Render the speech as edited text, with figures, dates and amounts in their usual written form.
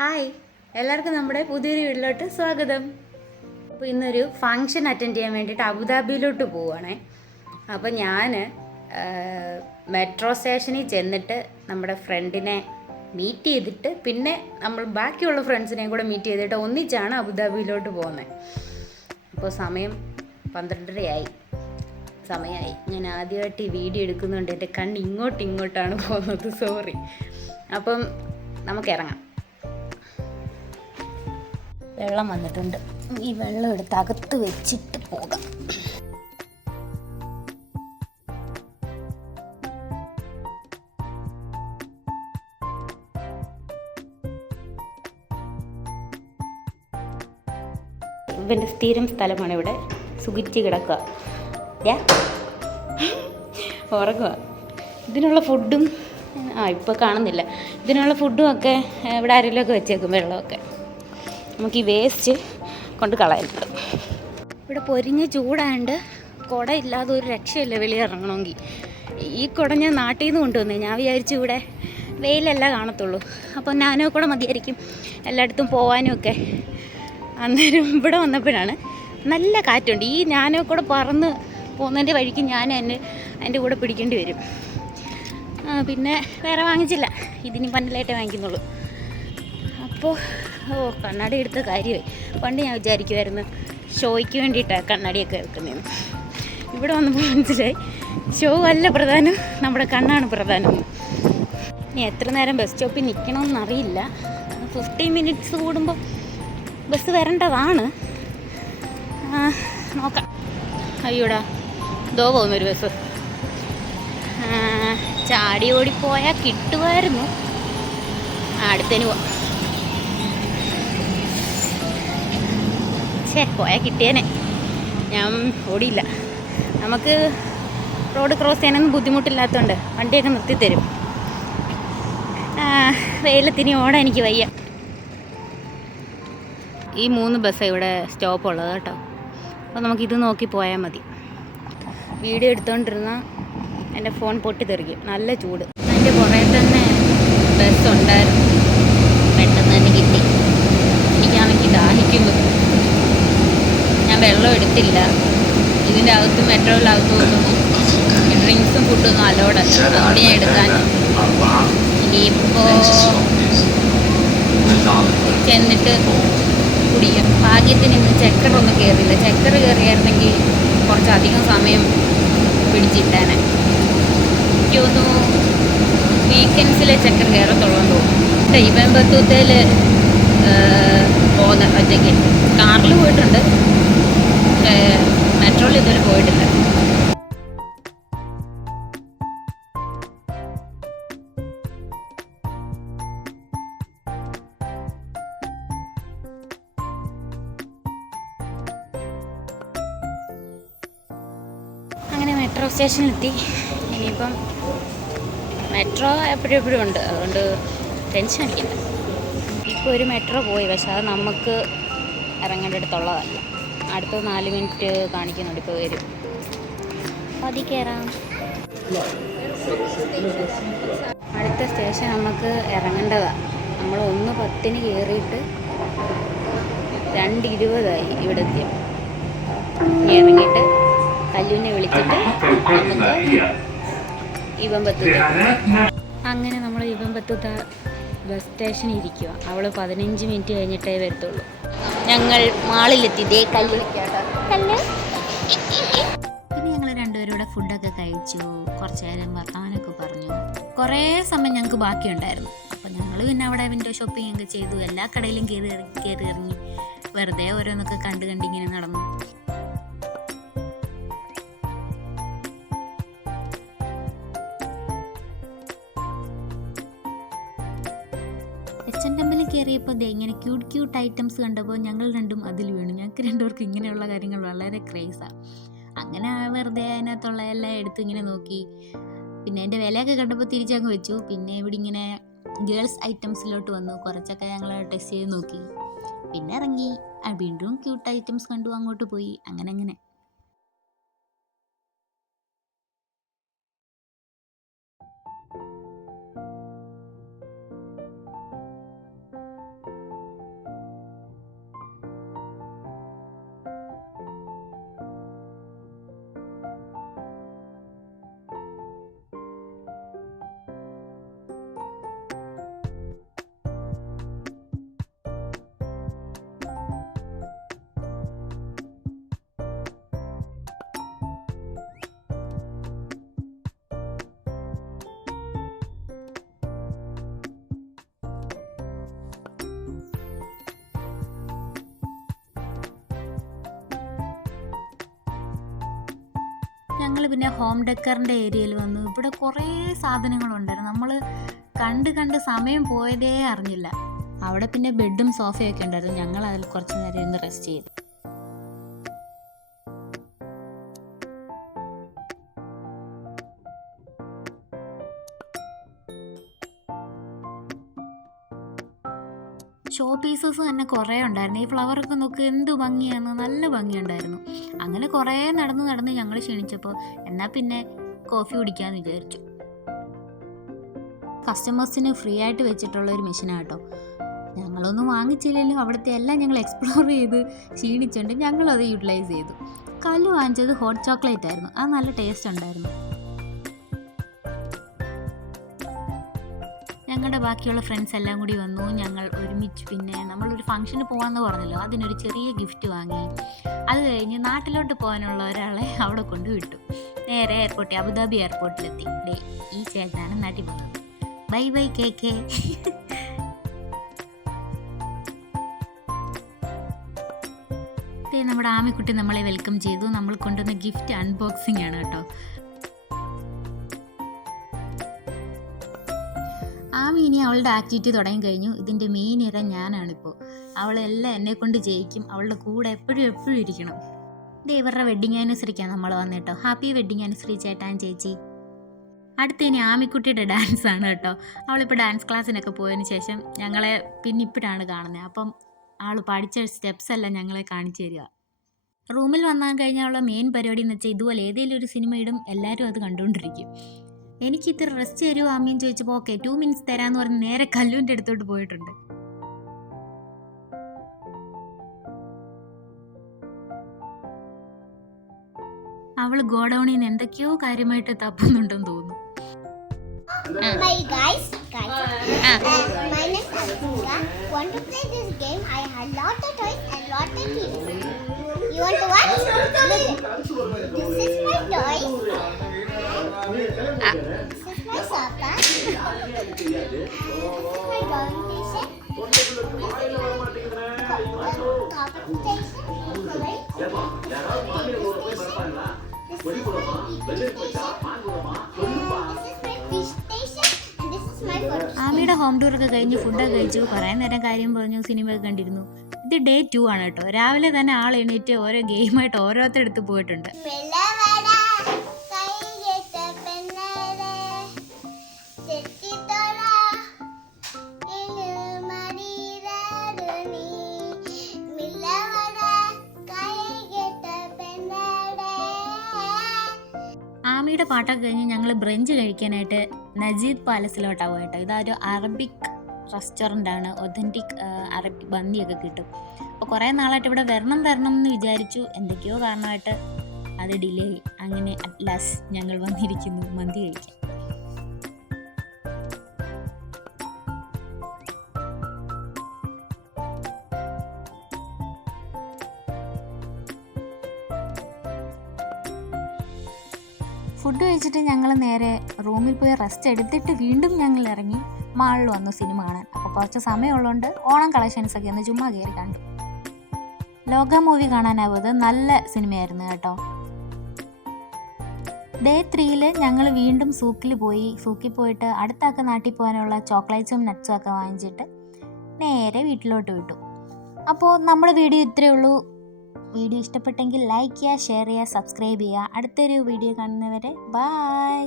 Hi, എല്ലാവർക്കും നമ്മുടെ പുതിയൊരു വീട്ടിലോട്ട് സ്വാഗതം. അപ്പോൾ ഇന്നൊരു ഫങ്ഷൻ അറ്റൻഡ് ചെയ്യാൻ വേണ്ടിയിട്ട് അബുദാബിയിലോട്ട് പോവുകയാണേ. അപ്പോൾ ഞാൻ മെട്രോ സ്റ്റേഷനിൽ ചെന്നിട്ട് നമ്മുടെ ഫ്രണ്ടിനെ മീറ്റ് ചെയ്തിട്ട് പിന്നെ നമ്മൾ ബാക്കിയുള്ള ഫ്രണ്ട്സിനെയും കൂടെ മീറ്റ് ചെയ്തിട്ട് ഒന്നിച്ചാണ് അബുദാബിയിലോട്ട് പോകുന്നത്. അപ്പോൾ സമയം 12:30 സമയമായി. ഞാൻ ആദ്യമായിട്ട് ഈ വീഡിയോ എടുക്കുന്നുണ്ട്, എൻ്റെ കണ്ണ് ഇങ്ങോട്ടാണ് പോകുന്നത്, സോറി. അപ്പം നമുക്കിറങ്ങാം. വെള്ളം വന്നിട്ടുണ്ട്, ഈ വെള്ളം എടുത്ത് അകത്ത് വെച്ചിട്ട് പോകാം. ഇവൻ്റെ സ്ഥിരം സ്ഥലമാണ് ഇവിടെ, സുഖിച്ച് കിടക്കുക, ഉറങ്ങുക. ഇതിനുള്ള ഫുഡും ഇപ്പോൾ കാണുന്നില്ല. ഇതിനുള്ള ഫുഡും ഒക്കെ ഇവിടെ ആരെങ്കിലുമൊക്കെ വെച്ചേക്കും, വെള്ളമൊക്കെ. നമുക്ക് ഈ വേസ്റ്റ് കൊണ്ട് കളയുന്നത്. ഇവിടെ പൊരിഞ്ഞ ചൂടായതുകൊണ്ട് കുട ഇല്ലാതെ ഒരു രക്ഷയില്ല വെളിയിറങ്ങണമെങ്കിൽ. ഈ കുട ഞാൻ നാട്ടിൽ നിന്ന് കൊണ്ടുവന്നേ. ഞാൻ വിചാരിച്ചു ഇവിടെ വെയിലല്ല കാണത്തുള്ളൂ, അപ്പോൾ നാനോ കൂടെ മതിയായിരിക്കും എല്ലായിടത്തും പോകാനും ഒക്കെ. അന്നേരം ഇവിടെ വന്നപ്പോഴാണ് നല്ല കാറ്റുണ്ട്. ഈ നാനോ കൂടെ പറന്ന് പോകുന്നതിൻ്റെ വഴിക്ക് ഞാൻ അതിൻ്റെ കൂടെ പിടിക്കേണ്ടി വരും. പിന്നെ വേറെ വാങ്ങിച്ചില്ല, ഇതിനി പന്നലായിട്ടേ വാങ്ങിക്കുന്നുള്ളൂ. അപ്പോൾ കണ്ണാടി എടുത്ത കാര്യമായി. പണ്ട് ഞാൻ വിചാരിക്കുമായിരുന്നു ഷോയ്ക്ക് വേണ്ടിയിട്ടാണ് കണ്ണാടിയൊക്കെ വെക്കുന്നതെന്ന്. ഇവിടെ വന്നപ്പോൾ മനസ്സിലായി ഷോ അല്ല പ്രധാനം, നമ്മുടെ കണ്ണാണ് പ്രധാനം. ഇനി എത്ര നേരം ബസ് സ്റ്റോപ്പിൽ നിൽക്കണമെന്നറിയില്ല. 15 മിനിറ്റ്സ് കൂടുമ്പോൾ ബസ് വരേണ്ടതാണ്. നോക്കാം. അയ്യോടാ, പോകുന്നൊരു ബസ്. ചാടി ഓടിപ്പോയാൽ കിട്ടുമായിരുന്നു. അടുത്തതിന് പോവാം. പോയാൽ കിട്ടിയേനെ, ഞാൻ ഓടിയില്ല. നമുക്ക് റോഡ് ക്രോസ് ചെയ്യാനൊന്നും ബുദ്ധിമുട്ടില്ലാത്തതുകൊണ്ട് വണ്ടിയൊക്കെ നിർത്തിത്തരും. വെയിലത്തിന് ഓടാൻ എനിക്ക് വയ്യ. ഈ 3 ബസ്സാണ് ഇവിടെ സ്റ്റോപ്പുള്ളത് കേട്ടോ. അപ്പോൾ നമുക്കിത് നോക്കി പോയാൽ മതി. വീഡിയോ എടുത്തുകൊണ്ടിരുന്ന എൻ്റെ ഫോൺ പൊട്ടിത്തെറിക്കും, നല്ല ചൂട്. അതിൻ്റെ പുറകെ തന്നെ ബസ്സുണ്ടായിരുന്നു, പെട്ടെന്ന് തന്നെ കിട്ടി. എനിക്കാണെങ്കിൽ ദാഹിക്കുന്നു. ഞാൻ വെള്ളം എടുത്തില്ല. ഇതിൻ്റെ അകത്ത് മെട്രോയിലകത്തൊന്നും ഡ്രിങ്ക്സും ഫുഡൊന്നും അലോഡല്ല, അതുകൊണ്ട് ഞാൻ എടുക്കാൻ. ഇനിയിപ്പോൾ ചെന്നിട്ട് കുടിക്കും. ഭാഗ്യത്തിന് ഇന്ന് ചക്കറൊന്നും കയറിയില്ല. ചക്കർ കയറിയായിരുന്നെങ്കിൽ കുറച്ചധികം സമയം പിടിച്ചിട്ടാണ്. എനിക്ക് തോന്നുന്നു വീക്കെൻഡ്സിലെ ചക്കർ കയറത്തുള്ളതെന്ന് തോന്നുന്നു. ഇബൻ ബത്തൂത്തയിൽ പോകുന്ന ഒറ്റയ്ക്ക് കാറിൽ പോയിട്ടുണ്ട്, മെട്രോയിൽ ഇതുവരെ പോയിട്ടില്ല. അങ്ങനെ മെട്രോ സ്റ്റേഷനിലെത്തി. ഇനിയിപ്പം മെട്രോ എപ്പോഴും ഉണ്ട്, അതുകൊണ്ട് ടെൻഷൻ അടിക്കണ്ട. ഇപ്പോൾ ഒരു മെട്രോ പോയി, പക്ഷെ അത് നമുക്ക് ഇറങ്ങേണ്ടടുത്തുള്ളതല്ല. അടുത്ത 4 മിനിറ്റ് കാണിക്കുന്നുണ്ട്, ഇപ്പോൾ വരും. മതി, കയറാം. അടുത്ത സ്റ്റേഷൻ നമുക്ക് ഇറങ്ങേണ്ടതാണ്. നമ്മൾ 1:10 കയറിയിട്ട് 2:20 ഇവിടെ എത്തിയും. ഇനി ഇറങ്ങിയിട്ട് കല്ലുവിനെ വിളിച്ചിട്ട് നമുക്ക് ഇബൻ ബത്തൂത്ത. അങ്ങനെ നമ്മൾ ഇബൻ ബത്തൂത്ത ബസ് സ്റ്റേഷനിൽ ഇരിക്കുക. അവൾ 15 മിനിറ്റ് കഴിഞ്ഞിട്ടേ വരത്തുള്ളൂ. ഞങ്ങൾ മാളിലെത്തി. ദേ കല്ല് വിളിക്കാട്ടോ, കല്ല്. പിന്നെ ഞങ്ങൾ രണ്ടുപേരും ഇവിടെ ഫുഡൊക്കെ കഴിച്ചു, കുറച്ച് നേരം വർത്തമാനമൊക്കെ പറഞ്ഞു. കുറേ സമയം ഞങ്ങൾക്ക് ബാക്കിയുണ്ടായിരുന്നു. അപ്പം ഞങ്ങൾ പിന്നെ അവിടെ വിൻഡോ ഷോപ്പിംഗ് ഒക്കെ ചെയ്തു. എല്ലാ കടയിലും കയറി ഇറങ്ങി വെറുതെ ഓരോന്നൊക്കെ കണ്ടിങ്ങനെ നടന്നു. എച്ച് ടെമ്പിളിൽ കയറിയപ്പോൾ ഇങ്ങനെ ക്യൂട്ട് ഐറ്റംസ് കണ്ടപ്പോൾ ഞങ്ങൾ രണ്ടും അതിൽ വീണു. ഞങ്ങൾക്ക് രണ്ടുപേർക്കും ഇങ്ങനെയുള്ള കാര്യങ്ങൾ വളരെ ക്രേസാണ്. അങ്ങനെ വെറുതെ അതിനകത്തുള്ള എല്ലാം എടുത്ത് ഇങ്ങനെ നോക്കി. പിന്നെ എൻ്റെ വിലയൊക്കെ കണ്ടപ്പോൾ തിരിച്ചങ്ങ് വെച്ചു. പിന്നെ ഇവിടെ ഇങ്ങനെ ഗേൾസ് ഐറ്റംസിലോട്ട് വന്നു. കുറച്ചൊക്കെ ഞങ്ങൾ ടെസ്റ്റ് ചെയ്ത് നോക്കി. പിന്നെ ഇറങ്ങി വീണ്ടും ക്യൂട്ട് ഐറ്റംസ് കണ്ടു, അങ്ങോട്ട് പോയി. അങ്ങനെ ഞങ്ങൾ പിന്നെ ഹോം ഡെക്കറിൻ്റെ ഏരിയയിൽ വന്നു. ഇവിടെ കുറേ സാധനങ്ങളുണ്ടായിരുന്നു. നമ്മൾ കണ്ട് സമയം പോയതേ അറിഞ്ഞില്ല. അവിടെ പിന്നെ ബെഡും സോഫയൊക്കെ ഉണ്ടായിരുന്നു. ഞങ്ങൾ അതിൽ കുറച്ച് നേരം ഇരുന്ന് റെസ്റ്റ് ചെയ്തു. ഷോ പീസസ് തന്നെ കുറേ ഉണ്ടായിരുന്നു. ഈ ഫ്ലവറൊക്കെ നോക്ക് എന്ത് ഭംഗിയാണ്, നല്ല ഭംഗിയുണ്ടായിരുന്നു. അങ്ങനെ കുറേ നടന്ന് ഞങ്ങൾ ക്ഷണിച്ചപ്പോൾ എന്നാൽ പിന്നെ കോഫി കുടിക്കാമെന്ന് വിചാരിച്ചു. കസ്റ്റമേഴ്സിന് ഫ്രീ ആയിട്ട് വെച്ചിട്ടുള്ള ഒരു മെഷീനാണ് കേട്ടോ. ഞങ്ങളൊന്നും വാങ്ങിച്ചില്ലെങ്കിലും അവിടുത്തെ എല്ലാം ഞങ്ങൾ എക്സ്പ്ലോർ ചെയ്ത് ക്ഷീണിച്ചുകൊണ്ട് ഞങ്ങളത് യൂട്ടിലൈസ് ചെയ്തു. കല്ല് വാങ്ങിച്ചത് ഹോട്ട് ചോക്ലേറ്റ് ആയിരുന്നു. അത് നല്ല ടേസ്റ്റ് ഉണ്ടായിരുന്നു. ഞങ്ങളുടെ ബാക്കിയുള്ള ഫ്രണ്ട്സ് എല്ലാം കൂടി വന്നു. ഞങ്ങൾ ഒരുമിച്ച് പിന്നെ നമ്മളൊരു ഫംഗ്ഷന് പോകാമെന്ന് പറഞ്ഞല്ലോ, അതിനൊരു ചെറിയ ഗിഫ്റ്റ് വാങ്ങി. അത് കഴിഞ്ഞ് നാട്ടിലോട്ട് പോകാനുള്ള ഒരാളെ അവിടെ കൊണ്ട് വിട്ടു. നേരെ അബുദാബി എയർപോർട്ടിലെത്തി. ഈ ചേട്ടനാണ് നാട്ടിൽ പോകുന്നത്. Bye bye KK. നമ്മുടെ ആമിക്കുട്ടി നമ്മളെ വെൽക്കം ചെയ്തു. നമ്മൾ കൊണ്ടുവന്ന ഗിഫ്റ്റ് അൺബോക്സിംഗ് ആണ് കേട്ടോ. ആമി ഇനി അവളുടെ ആക്ടിവിറ്റി തുടങ്ങി കഴിഞ്ഞു. ഇതിൻ്റെ മെയിൻ ഇര ഞാനാണിപ്പോൾ. അവളെല്ലാം എന്നെ കൊണ്ട് ജയിക്കും. അവളുടെ കൂടെ എപ്പോഴും ഇരിക്കണം. ഇത് ഇവരുടെ വെഡ്ഡിങ് ആനിവേഴ്സറിക്കാണ് നമ്മൾ വന്നിട്ടോ. ഹാപ്പി വെഡ്ഡിങ് ആനിവേഴ്സറി ചേട്ടാൻ ചേച്ചി. അടുത്ത ഇനി ആമിക്കുട്ടിയുടെ ഡാൻസ് ആണ് കേട്ടോ. അവളിപ്പോൾ ഡാൻസ് ക്ലാസ്സിനൊക്കെ പോയതിന് ശേഷം ഞങ്ങളെ പിന്നെ ഇപ്പോഴാണ് കാണുന്നത്. അപ്പം ആൾ പഠിച്ച സ്റ്റെപ്സ് എല്ലാം ഞങ്ങളെ കാണിച്ചു തരിക. റൂമിൽ വന്നാൽ കഴിഞ്ഞാലുള്ള മെയിൻ പരിപാടി എന്ന് വെച്ചാൽ ഇതുപോലെ ഏതെങ്കിലും ഒരു സിനിമ ഇടും, എല്ലാവരും അത് കണ്ടുകൊണ്ടിരിക്കും. എനിക്ക് ഇത്ര റെസ്റ്റ് തരുമോ അമ്മയും ചോദിച്ചപ്പോൾ ഓക്കെ 2 minutes തരാമെന്ന് പറഞ്ഞ് നേരെ കല്ലുവിൻ്റെ അടുത്തോട്ട് പോയിട്ടുണ്ട്. അവൾ ഗോഡൌണിൽ നിന്ന് എന്തൊക്കെയോ കാര്യമായിട്ട് തപ്പുന്നുണ്ടെന്ന് തോന്നുന്നു. My guys, my name is Anushka. Want to play this game? I have lot of toys and lot of games. You want to watch? Listen. This is my toys. This is my sofa. This is my drawing station. Carpet station. Right? This is my eating station. ആമിയുടെ home ടൂറൊക്കെ കഴിഞ്ഞ് ഫുഡൊക്കെ കഴിച്ചു. കുറേ നേരം കാര്യം പറഞ്ഞു, സിനിമയൊക്കെ കണ്ടിരുന്നു. ഇത് ഡേ 2 ആണ് കേട്ടോ. രാവിലെ തന്നെ ആൾ എണീറ്റ് ഓരോ ഗെയിമായിട്ട് ഓരോരുത്തരെടുത്ത് പോയിട്ടുണ്ട്. ആമിയുടെ പാട്ടൊക്കെ കഴിഞ്ഞ് ഞങ്ങൾ ബ്രഞ്ച് കഴിക്കാനായിട്ട് നജീദ് പാലസിലോട്ടാണ് പോയിട്ടോ. ഇതൊരു അറബിക് റെസ്റ്റോറൻ്റ് ആണ്. ഒതൻറ്റിക് അറബിക് മന്തിയൊക്കെ കിട്ടും. അപ്പോൾ കുറേ നാളായിട്ട് ഇവിടെ വരണം എന്ന് വിചാരിച്ചു. എന്തൊക്കെയോ കാരണമായിട്ട് അത് ഡിലേ ആയി. അങ്ങനെ അറ്റ് ലാസ്റ്റ് ഞങ്ങൾ വന്നിരിക്കുന്നു മന്തി കഴിക്കാൻ. ഫുഡ് കഴിച്ചിട്ട് ഞങ്ങൾ നേരെ റൂമിൽ പോയി റെസ്റ്റ് എടുത്തിട്ട് വീണ്ടും ഞങ്ങൾ ഇറങ്ങി മാളിൽ വന്നു സിനിമ കാണാൻ. അപ്പോൾ കുറച്ച് സമയമുള്ളതുകൊണ്ട് ഓണം കളക്ഷൻസൊക്കെ ഒന്ന് ചുമ്മാ കയറി കണ്ടു. ലോക മൂവി കാണാനാവുന്നത് നല്ല സിനിമയായിരുന്നു കേട്ടോ. ഡേ 3 ഞങ്ങൾ വീണ്ടും സൂക്കിൽ പോയിട്ട് അടുത്തൊക്കെ നാട്ടിൽ പോകാനുള്ള ചോക്ലേറ്റ്സും നട്ട്സും ഒക്കെ വാങ്ങിച്ചിട്ട് നേരെ വീട്ടിലോട്ട് വിട്ടു. അപ്പോൾ നമ്മുടെ വീഡിയോ ഇത്രയേ ഉള്ളൂ. വീഡിയോ ഇഷ്ടപ്പെട്ടെങ്കിൽ ലൈക്ക് ചെയ്യുക, ഷെയർ ചെയ്യുക, സബ്സ്ക്രൈബ് ചെയ്യുക. അടുത്തൊരു വീഡിയോ കാണുന്നവരെ ബൈ.